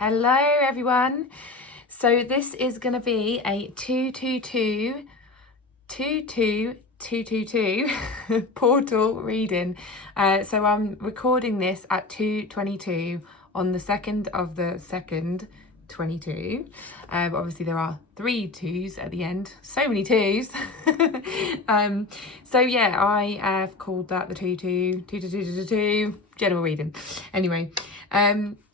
Hello everyone. So this is going to be a 222 portal reading. So I'm recording this at 2:22 on the 2nd of the 2nd, 22. Obviously there are 3 2s at the end. So many 2s. So yeah, I have called that the 222 general reading. Anyway,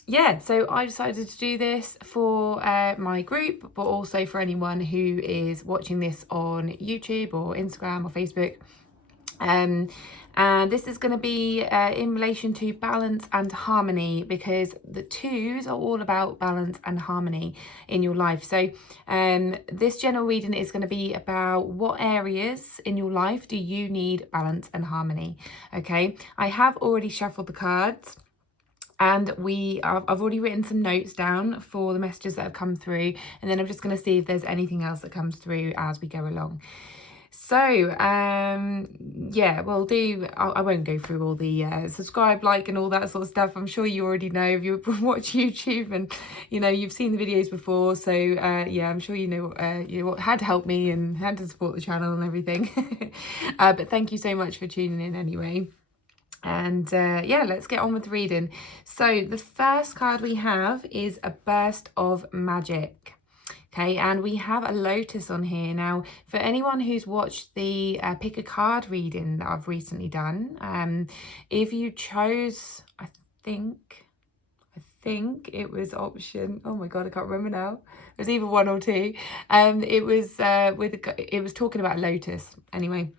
yeah, so I decided to do this for my group, but also for anyone who is watching this on YouTube or Instagram or Facebook. And this is going to be in relation to balance and harmony, because the 2s are all about balance and harmony in your life. So this general reading is going to be about what areas in your life do you need balance and harmony. Okay, I have already shuffled the cards. And I've already written some notes down for the messages that have come through, and then I'm just going to see if there's anything else that comes through as we go along. So yeah, well, I won't go through all the subscribe, like, and all that sort of stuff. I'm sure you already know if you watch YouTube, and you've seen the videos before. So yeah, I'm sure you know how to help me and how to support the channel and everything. But thank you so much for tuning in anyway. And yeah, let's get on with the reading. So the first card we have is a burst of magic. Okay, and we have a lotus on here. Now, for anyone who's watched the pick a card reading that I've recently done, if you chose, I think it was option, oh my god, I can't remember now. It was either 1 or 2. It was talking about a lotus anyway.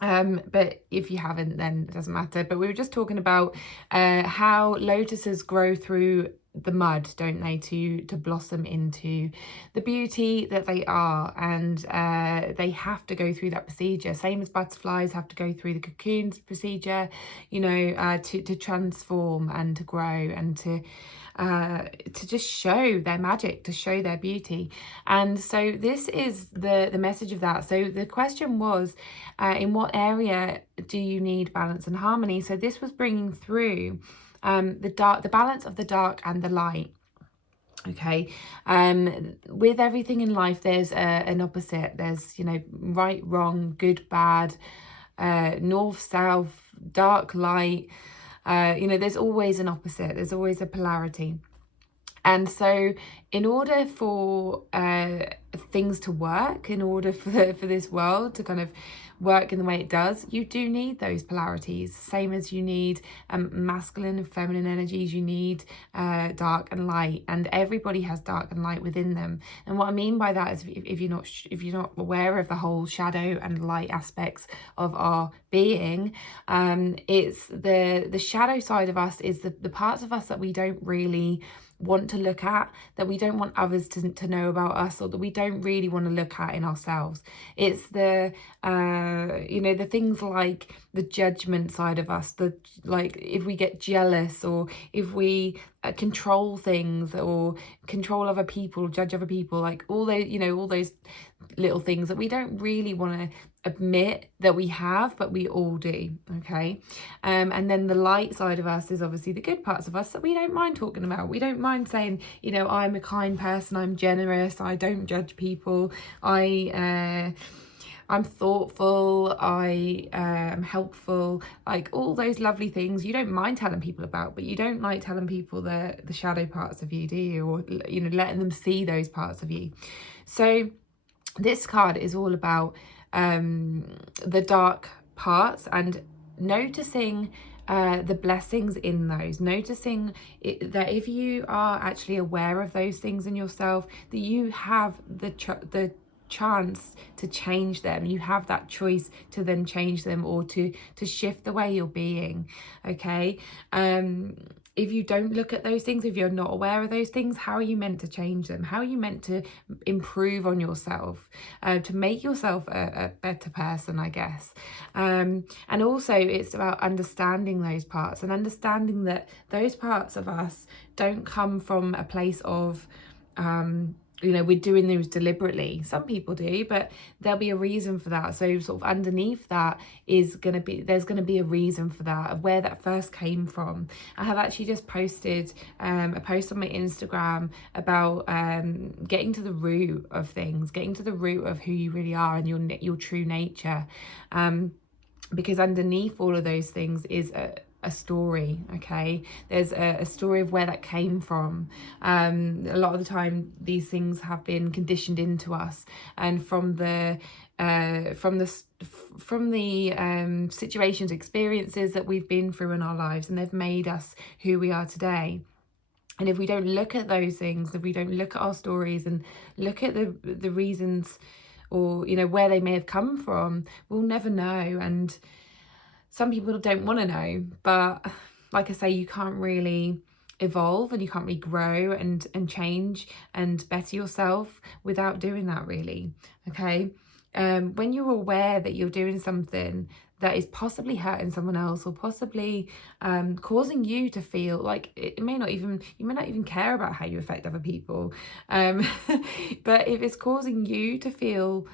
But if you haven't, then it doesn't matter. But we were just talking about how lotuses grow through the mud, don't they, to blossom into the beauty that they are. And they have to go through that procedure, same as butterflies have to go through the cocoons procedure, to transform and to grow and to just show their magic, to show their beauty. And so this is the message of that. So the question was, in what area do you need balance and harmony? So this was bringing through the balance of the dark and the light. Okay, with everything in life, there's an opposite. There's right, wrong, good, bad, north, south, dark, light. There's always an opposite. There's always a polarity. And so in order for things to work, in order for this world to kind of work in the way it does, you do need those polarities. Same as you need masculine and feminine energies, you need dark and light, and everybody has dark and light within them. And what I mean by that is, if you're not aware of the whole shadow and light aspects of our being, it's the shadow side of us is the parts of us that we don't really want to look at, that we don't want others to know about us, or that we don't really want to look at in ourselves. It's the the things like the judgment side of us, like if we get jealous, or if we control things, or control other people, judge other people, like all those little things that we don't really want to admit that we have, but we all do. Okay, and then the light side of us is obviously the good parts of us that we don't mind talking about. We don't mind saying, I'm a kind person, I'm generous, I don't judge people, I'm thoughtful, I am helpful, like all those lovely things you don't mind telling people about, but you don't like telling people the shadow parts of you, do you? Or letting them see those parts of you. So this card is all about the dark parts, and noticing the blessings in those, noticing that if you are actually aware of those things in yourself, that you have the chance to change them. You have that choice to then change them, or to shift the way you're being. Okay, if you don't look at those things, if you're not aware of those things, how are you meant to change them? How are you meant to improve on yourself, to make yourself a better person, I guess? And also it's about understanding those parts, and understanding that those parts of us don't come from a place of we're doing those deliberately. Some people do, but there'll be a reason for that. So sort of underneath that there's going to be a reason for that, of where that first came from. I have actually just posted a post on my Instagram about getting to the root of things, getting to the root of who you really are and your true nature. Because underneath all of those things is a story, okay? There's a story of where that came from. A lot of the time these things have been conditioned into us, and from the situations, experiences that we've been through in our lives, and they've made us who we are today. And if we don't look at those things, if we don't look at our stories and look at the reasons, or where they may have come from, we'll never know. And some people don't want to know, but like I say, you can't really evolve and you can't really grow and change and better yourself without doing that, really. Okay. When you're aware that you're doing something that is possibly hurting someone else, or possibly causing you to feel like you may not even care about how you affect other people, but if it's causing you to feel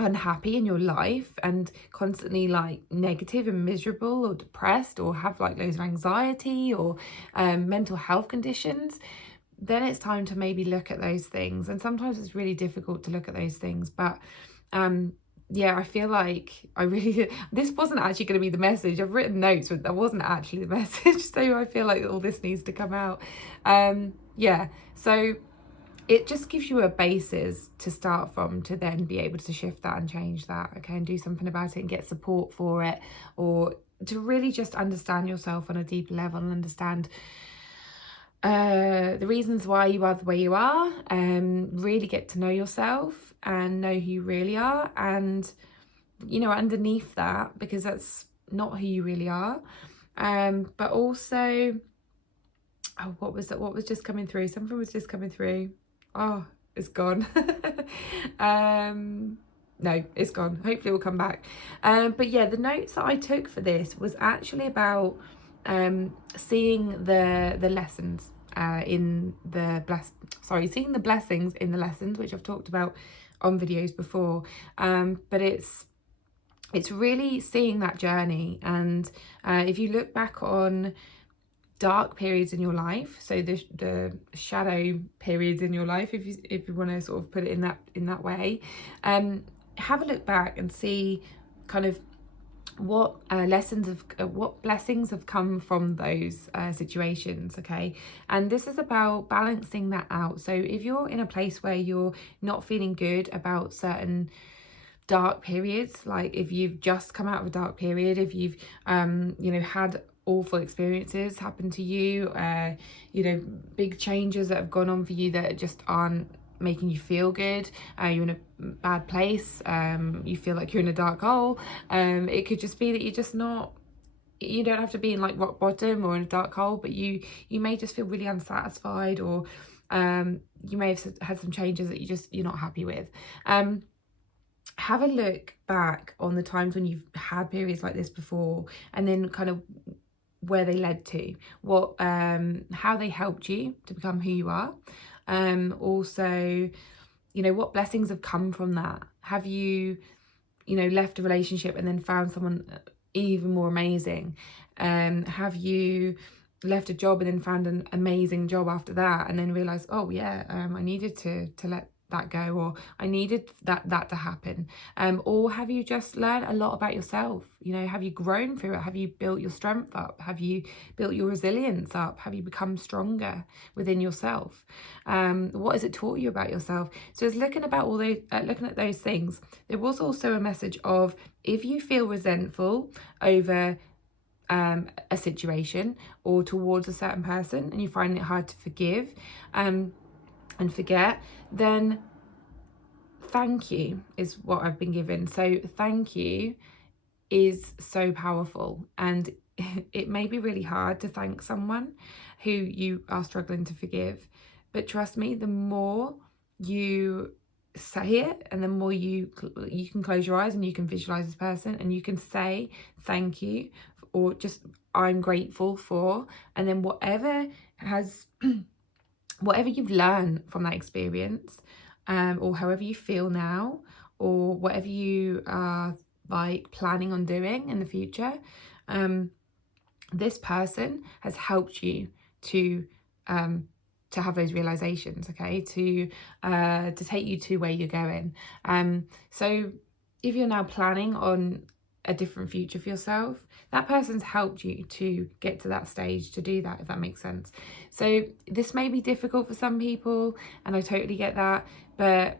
unhappy in your life and constantly like negative and miserable or depressed, or have like loads of anxiety or mental health conditions, then it's time to maybe look at those things. And sometimes it's really difficult to look at those things, but yeah, I feel like this wasn't actually going to be the message. I've written notes, but that wasn't actually the message. So I feel like all this needs to come out. Yeah, so it just gives you a basis to start from, to then be able to shift that and change that, okay, and do something about it and get support for it, or to really just understand yourself on a deeper level and understand the reasons why you are the way you are, and really get to know yourself and know who you really are, and underneath that, because that's not who you really are, but also, oh, what was just coming through? Something was just coming through. Oh, it's gone. No, it's gone. Hopefully it will come back. But yeah, the notes that I took for this was actually about seeing the lessons seeing the blessings in the lessons, which I've talked about on videos before. But it's really seeing that journey. And if you look back on dark periods in your life, so the shadow periods in your life, if you want to sort of put it in that way, have a look back and see kind of what what blessings have come from those situations, okay? And this is about balancing that out. So if you're in a place where you're not feeling good about certain dark periods, like if you've just come out of a dark period, if you've had awful experiences happen to you, big changes that have gone on for you that just aren't making you feel good, you're in a bad place, you feel like you're in a dark hole, it could just be that you're just not, you don't have to be in like rock bottom or in a dark hole, but you may just feel really unsatisfied, or you may have had some changes that you're not happy with. Have a look back on the times when you've had periods like this before, and then kind of where they led to, what how they helped you to become who you are. Also, what blessings have come from that. Have you left a relationship and then found someone even more amazing? Have you left a job and then found an amazing job after that, and then realized, oh yeah, I needed to let that go, or I needed that to happen? Or have you just learned a lot about yourself? Have you grown through it? Have you built your strength up? Have you built your resilience up? Have you become stronger within yourself? What has it taught you about yourself? So it's looking at those things. There was also a message of, if you feel resentful over a situation or towards a certain person, and you find it hard to forgive and forget, then thank you is what I've been given. So thank you is so powerful, and it may be really hard to thank someone who you are struggling to forgive, but trust me, the more you say it, and the more you can close your eyes and you can visualize this person, and you can say thank you, or just I'm grateful for, and then whatever has whatever you've learned from that experience, or however you feel now, or whatever you are like planning on doing in the future, this person has helped you to have those realizations, okay, to take you to where you're going. So if you're now planning on a different future for yourself, that person's helped you to get to that stage to do that, if that makes sense. So this may be difficult for some people, and I totally get that,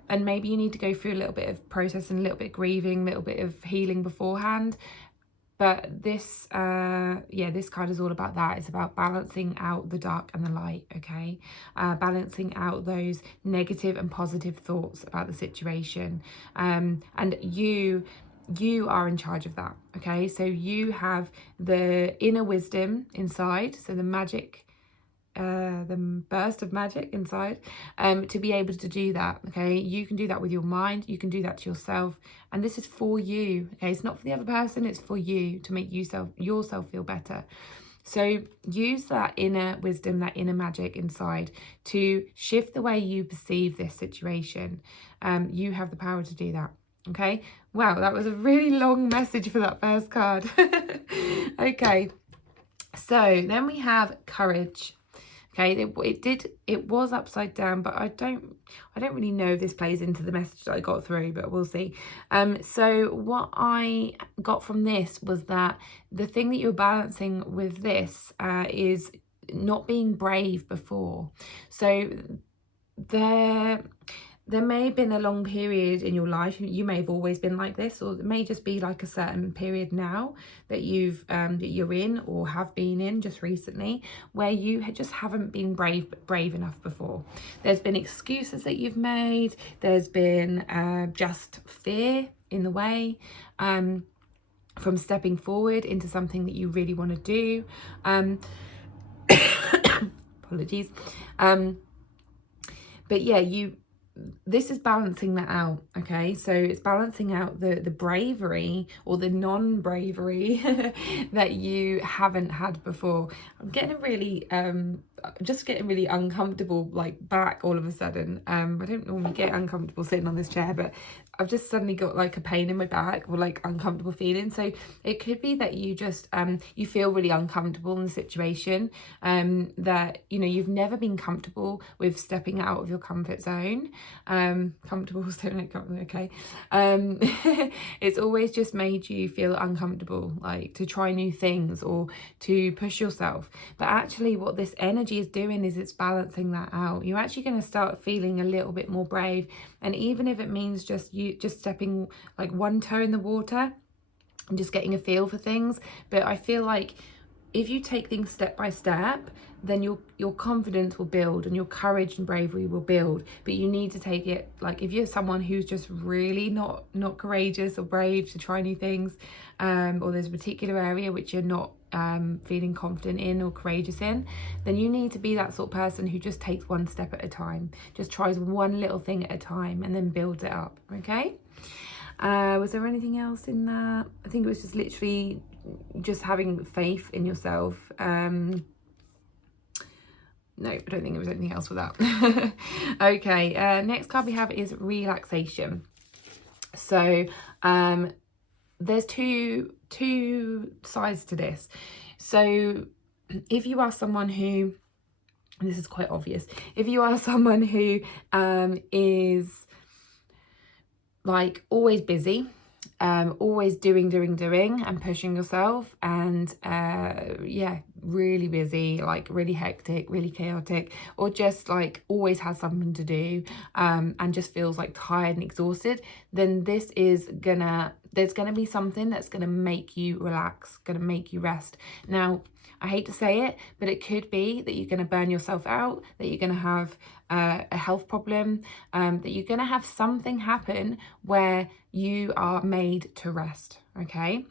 and maybe you need to go through a little bit of process and a little bit of grieving, a little bit of healing beforehand. But this this card is all about that. It's about balancing out the dark and the light, okay? Balancing out those negative and positive thoughts about the situation. And you are in charge of that, okay? So you have the inner wisdom inside, so the magic, the burst of magic inside, to be able to do that, okay? You can do that with your mind, you can do that to yourself, and this is for you, okay? It's not for the other person, it's for you, to make yourself feel better. So use that inner wisdom, that inner magic inside to shift the way you perceive this situation. You have the power to do that, okay? Wow, that was a really long message for that first card. Okay, so then we have courage. Okay, it was upside down, but I don't really know if this plays into the message that I got through, but we'll see. So what I got from this was that the thing that you're balancing with this is not being brave before. So there may have been a long period in your life, you may have always been like this, or it may just be like a certain period now that you're in or have been in just recently, where you just haven't been brave enough before. There's been excuses that you've made, there's been just fear in the way from stepping forward into something that you really want to do. Apologies. But yeah, this is balancing that out, okay? So it's balancing out the bravery or the non-bravery that you haven't had before. I'm getting really uncomfortable, like, back all of a sudden. I don't normally get uncomfortable sitting on this chair, but I've just suddenly got like a pain in my back or like uncomfortable feeling. So it could be that you just you feel really uncomfortable in the situation, that you've never been comfortable with stepping out of your comfort zone. Comfortable, so like, okay. It's always just made you feel uncomfortable, like to try new things or to push yourself. But actually what this energy is doing is it's balancing that out. You're actually going to start feeling a little bit more brave, and even if it means just stepping like one toe in the water and just getting a feel for things. But I feel like if you take things step by step, then your confidence will build and your courage and bravery will build. But you need to take it, like, if you're someone who's just really not courageous or brave to try new things, or there's a particular area which you're not feeling confident in or courageous in, then you need to be that sort of person who just takes one step at a time, just tries one little thing at a time and then builds it up, okay? Was there anything else in that? I think it was just literally just having faith in yourself. No, I don't think there was anything else with that. Okay, next card we have is relaxation. So there's two sides to this. So if you are someone who, and this is quite obvious, if you are someone who is like always busy, always doing and pushing yourself, and really busy, like really hectic, really chaotic, or just like always has something to do, and just feels like tired and exhausted, then there's gonna be something that's gonna make you relax, gonna make you rest. Now, I hate to say it, but it could be that you're going to burn yourself out, that you're going to have a health problem, that you're going to have something happen where you are made to rest, okay?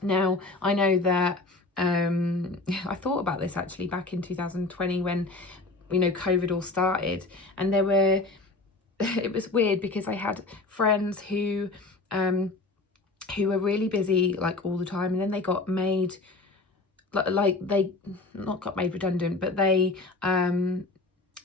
Now, I know that I thought about this actually back in 2020 when, COVID all started, and it was weird because I had friends who were really busy like all the time, and then they got made, like they not got made redundant, but they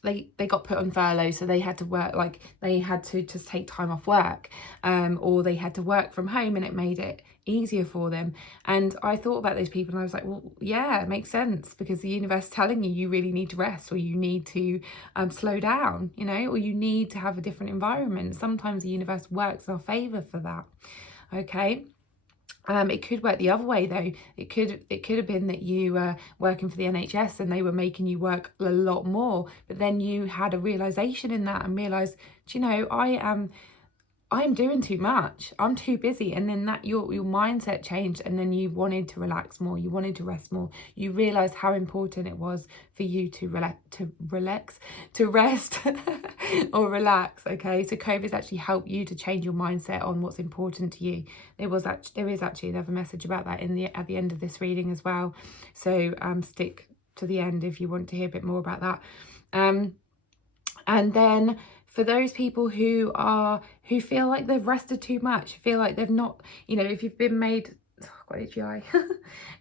they got put on furlough, so they had to work, like they had to just take time off work, or they had to work from home, and it made it easier for them. And I thought about those people and I was like, well, yeah, it makes sense, because the universe is telling you you really need to rest, or you need to slow down, you know, or you need to have a different environment. Sometimes the universe works in our favor for that. Okay. It could work the other way though. It could have been that you were working for the NHS and they were making you work a lot more, but then you had a realization in that and realized, do you know, I'm doing too much. I'm too busy. And then that your mindset changed, and then you wanted to relax more. You wanted to rest more. You realized how important it was for you to rest or relax. Okay. So COVID's actually helped you to change your mindset on what's important to you. There is actually another message about that at the end of this reading as well. So stick to the end if you want to hear a bit more about that. And then for those people who feel like they've rested too much, feel like they've not, you know, if you've been made, got AGI,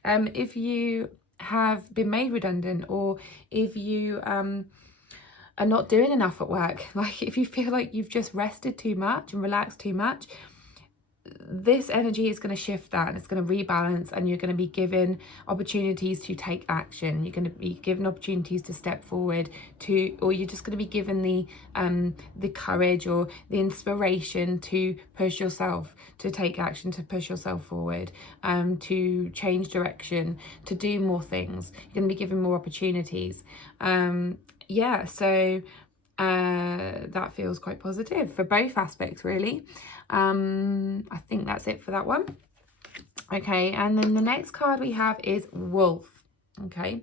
if you have been made redundant, or if you are not doing enough at work, like if you feel like you've just rested too much and relaxed too much, this energy is going to shift that, and it's going to rebalance, and you're going to be given opportunities to take action. You're going to be given opportunities to step forward, or you're just going to be given the courage or the inspiration to push yourself, to take action, to push yourself forward, to change direction, to do more things. You're going to be given more opportunities. Yeah, so that feels quite positive for both aspects, really. I think that's it for that one. Okay, and then the next card we have is Wolf. Okay,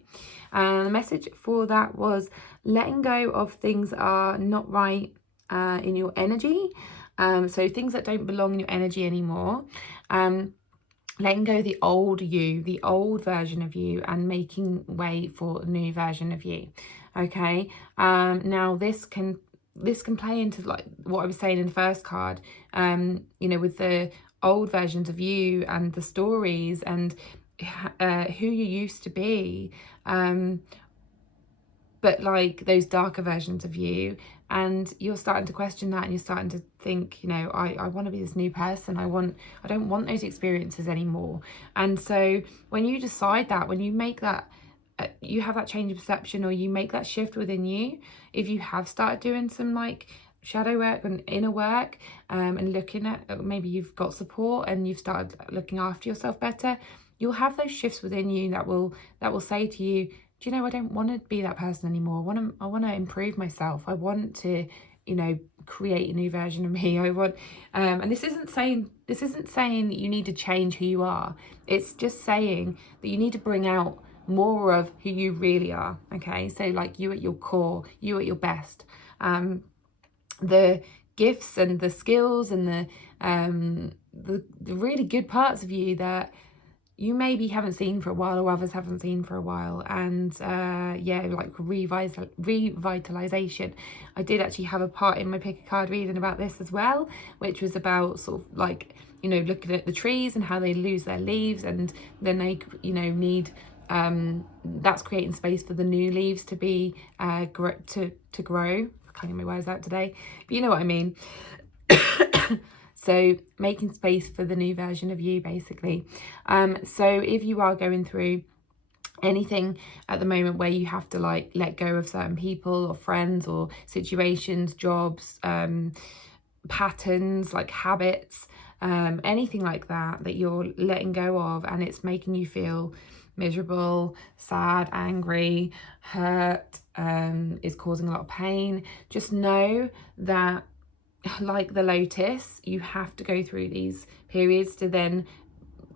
and the message for that was letting go of things that are not right in your energy. So things that don't belong in your energy anymore. Letting go of the old you, the old version of you, and making way for a new version of you. Okay, now this can play into like what I was saying in the first card, you know, with the old versions of you and the stories and who you used to be, but like those darker versions of you, and you're starting to question that, and you're starting to think, you know, I want to be this new person. I don't want those experiences anymore. And so when you decide that, when you make that, you have that change of perception, or you make that shift within you, if you have started doing some like shadow work and inner work, and looking at, maybe you've got support and you've started looking after yourself better, you'll have those shifts within you that will say to you, do you know, I don't want to be that person anymore. I want to improve myself. I want to, you know, create a new version of me. I want, and this isn't saying that you need to change who you are. It's just saying that you need to bring out more of who you really are. Okay, so like you at your core, you at your best, the gifts and the skills and the really good parts of you that you maybe haven't seen for a while, or others haven't seen for a while. And yeah, like revitalization. I did actually have a part in my pick a card reading about this as well, which was about sort of like, you know, looking at the trees and how they lose their leaves, and then they, you know, need that's creating space for the new leaves to be to grow. I can't get my words out today, but you know what I mean. So making space for the new version of you, basically. So if you are going through anything at the moment where you have to like let go of certain people or friends or situations, jobs, patterns, like habits, anything like that you're letting go of, and it's making you feel miserable, sad, angry, hurt, is causing a lot of pain, just know that, like the lotus, you have to go through these periods to then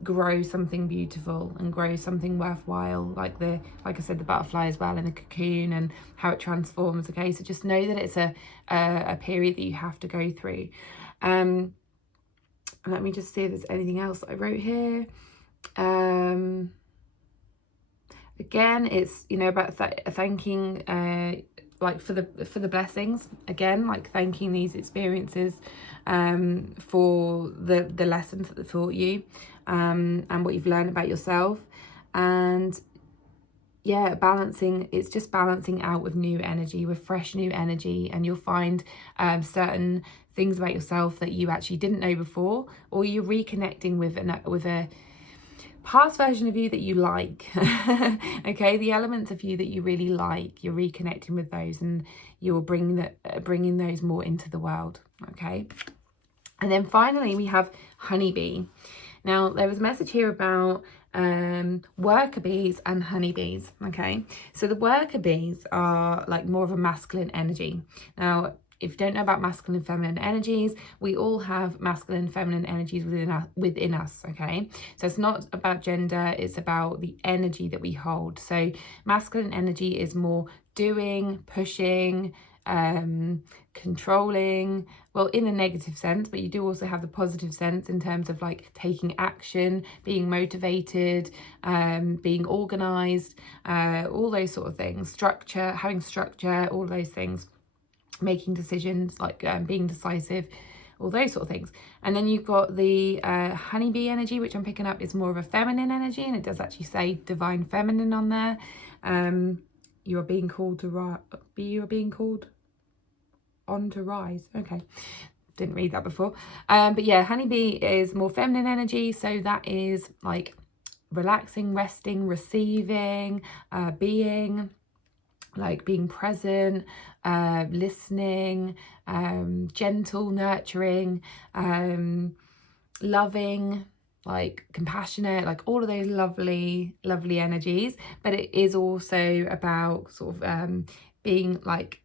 grow something beautiful and grow something worthwhile, like I said, the butterfly as well, and the cocoon, and how it transforms. Okay, so just know that it's a period that you have to go through. Let me just see if there's anything else I wrote here. Again, it's, you know, about thanking like for the blessings, again, like thanking these experiences for the lessons that they taught you, and what you've learned about yourself. And yeah, balancing, it's just balancing out with new energy, with fresh new energy, and you'll find certain things about yourself that you actually didn't know before, or you're reconnecting with a past version of you that you like. Okay, the elements of you that you really like, you're reconnecting with those, and you're bringing those more into the world. Okay, and then finally we have honeybee. Now, there was a message here about worker bees and honeybees. Okay, so the worker bees are like more of a masculine energy. Now, if you don't know about masculine and feminine energies, we all have masculine and feminine energies within us, okay? So it's not about gender, it's about the energy that we hold. So masculine energy is more doing, pushing, controlling, well, in a negative sense, but you do also have the positive sense in terms of like taking action, being motivated, being organized, all those sort of things, having structure, all those things, making decisions, like being decisive, all those sort of things. And then you've got the honeybee energy, which I'm picking up is more of a feminine energy, and it does actually say divine feminine on there. You are being called to you are being called on to rise. Okay, didn't read that before. But yeah, honeybee is more feminine energy, so that is like relaxing, resting, receiving, being, like being present, listening, gentle, nurturing, loving, like compassionate, like all of those lovely energies. But it is also about sort of being like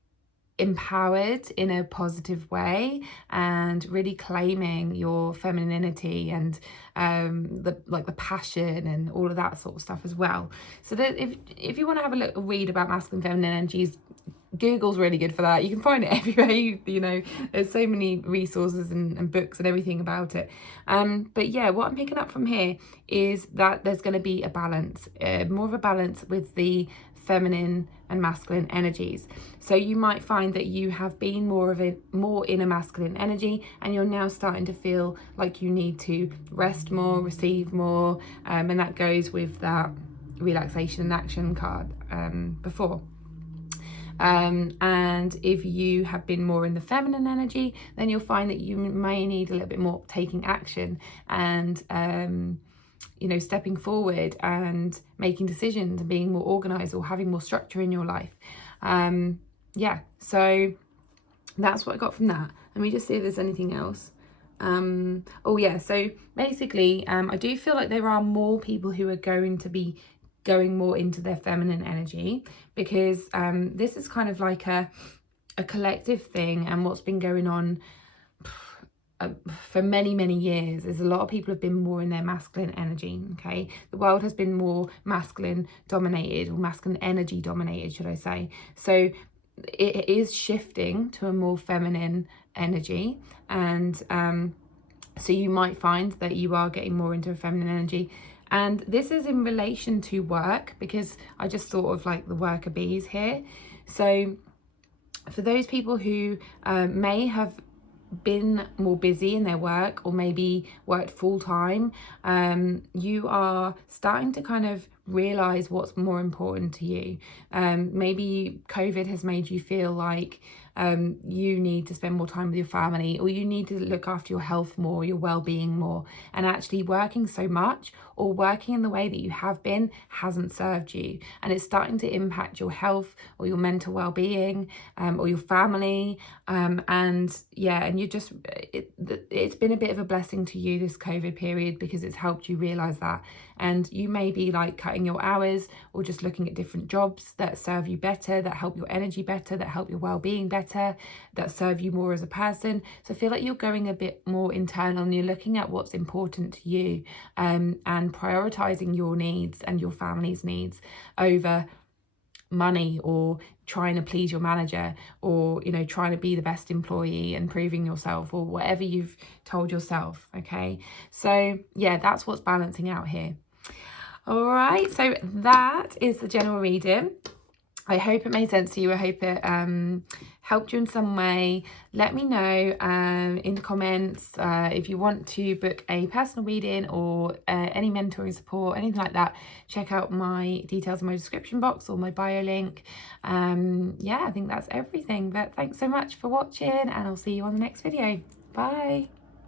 empowered in a positive way, and really claiming your femininity and the passion and all of that sort of stuff as well. So that if you want to have a read about masculine feminine energies, Google's really good for that. You can find it everywhere. You know, there's so many resources and books and everything about it. But yeah, what I'm picking up from here is that there's going to be a balance, more of a balance with the feminine and masculine energies. So you might find that you have been more in a masculine energy, and you're now starting to feel like you need to rest more, receive more, and that goes with that relaxation and action card before. And if you have been more in the feminine energy, then you'll find that you may need a little bit more taking action and you know, stepping forward and making decisions and being more organized or having more structure in your life. Yeah, so that's what I got from that. Let me just see if there's anything else. Oh yeah, so basically I do feel like there are more people who are going to be going more into their feminine energy, because this is kind of like a collective thing, and what's been going on for many years is a lot of people have been more in their masculine energy. Okay, the world has been more masculine dominated, or masculine energy dominated, should I say. So it is shifting to a more feminine energy, and so you might find that you are getting more into a feminine energy. And this is in relation to work, because I just thought of like the worker bees here. So for those people who may have been more busy in their work, or maybe worked full time, you are starting to kind of realize what's more important to you. Maybe COVID has made you feel like you need to spend more time with your family, or you need to look after your health more, your well-being more, and actually working so much or working in the way that you have been hasn't served you, and it's starting to impact your health or your mental well-being, or your family, and yeah, and you just it's been a bit of a blessing to you, this COVID period, because it's helped you realize that. And you may be like cutting your hours, or just looking at different jobs that serve you better, that help your energy better, that help your well-being better, that serve you more as a person. So I feel like you're going a bit more internal, and you're looking at what's important to you, and prioritizing your needs and your family's needs over money, or trying to please your manager, or, you know, trying to be the best employee and proving yourself, or whatever you've told yourself. Okay, so yeah, that's what's balancing out here. All right, so that is the general reading. I hope it made sense to you. I hope it helped you in some way. Let me know in the comments if you want to book a personal reading or any mentoring support, anything like that. Check out my details in my description box or my bio link. Yeah, I think that's everything. But thanks so much for watching, and I'll see you on the next video. Bye.